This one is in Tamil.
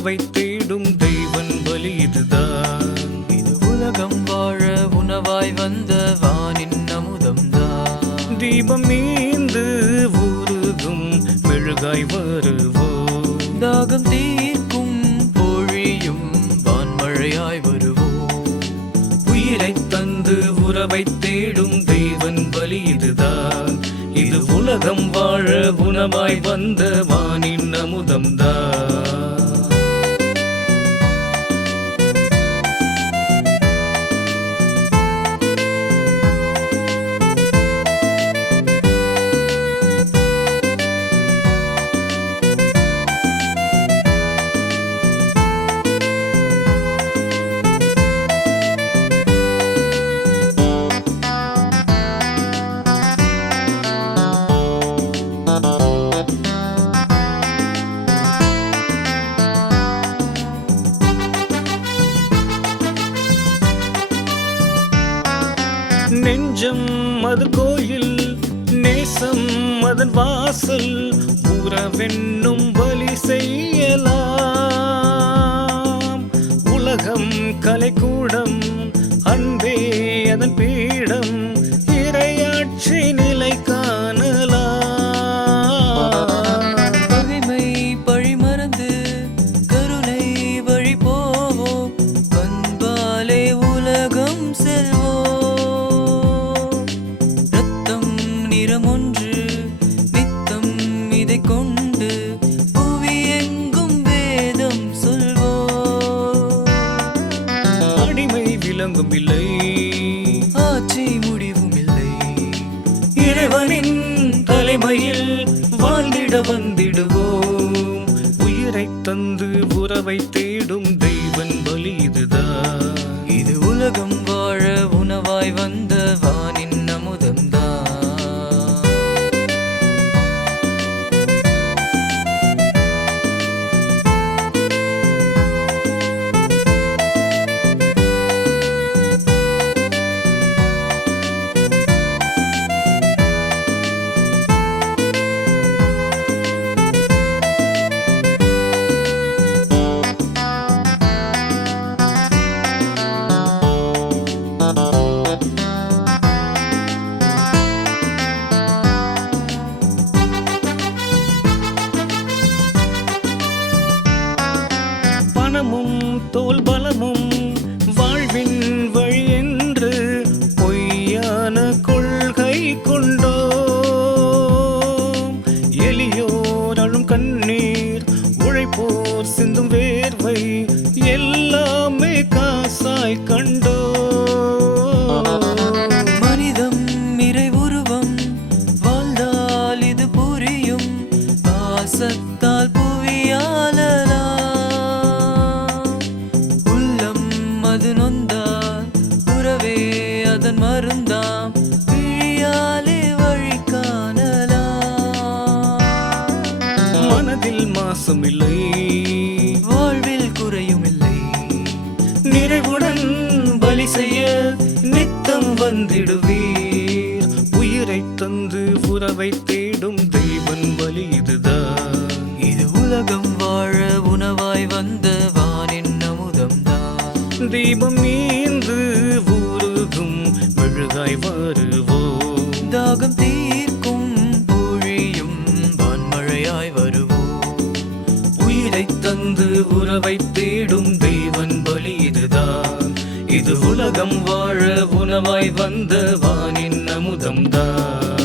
உறவை தேடும் தெய்வன் பலி இதுதான். இது உலகம் வாழ உணவாய் வந்த வானின் அமுதம்தான். தீபம் நீந்து உருகும் மெழுகாய் வருவோம். தாகம் தீர்க்கும் பொழியும் வான்மழையாய் வருவோம். உயிரை தந்து உறவை தேடும் தெய்வன் பலி இதுதான். இது உலகம் வாழ உணவாய் வந்த வானின் அமுதம்தான். நெஞ்சம் அது கோயில், நேசம் அதன் வாசல். உறவென்னும் பலி செய்யலாம். உலகம் கலைக்கூடம், அன்பே அதன் பீடம். இறையாட்சி நிலை காணலாம். பகைமை பழி மறந்து கருணை வழி போவோம். பண்பாலே உலகம் செல்வோம். ஒன்று நித்தம் இதை கொண்டு புவி எங்கும் வேதம் சொல்வோம். அடிமை விலங்கும் இல்லை, ஆட்சி முடிவும் இல்லை. இறைவனின் தலைமையில் வாழ்ந்திட வந்திடுவோம். உயிரை தந்து உறவை தேடும் தெய்வன் பலி இதுதான். இது உலகம் வாழ உணவாய் வந்த வானின் அமுதம்தான். பணமும் தோல் பலமும் வாழ்வின் வழி என்று பொய்யான கொள்கை கொண்டோம். எளியோர் அழும் கண்ணீர், உழைப்போர் சிந்தும் வேர்வை எல்லாமே காசாய் கண்டோம். மனிதம் இறை உருவம், வாழ்ந்தால் இது புரியும். பாசத்தால் புவியாளலாம். அது நொந்தால் உறவே அதன் மருந்தாம். விழியாலே வழி காணலாம். மனதில் மாசம் இல்லை, வாழ்வில் குறையும் இல்லை. நிறைவுடன் பலி செய்ய நித்தம் வந்திடுவீர். உயிரை தந்து உறவை தேடும் தெய்வன் பலி இதுதான். இது உலகம் வாழ உணவாய் வந்த வானின் அமுதம்தான். தீபம் நீந்து உருகும் மெழுகாய் வருவோம். தாகம் தீர்க்கும் பொழியும் வான்மழையாய் வருவோம். உயிரை தந்து உறவை தேடும் தெய்வன் பலி இதுதான். இது உலகம் வாழ உணவாய் வந்த வானின் அமுதம்தான்.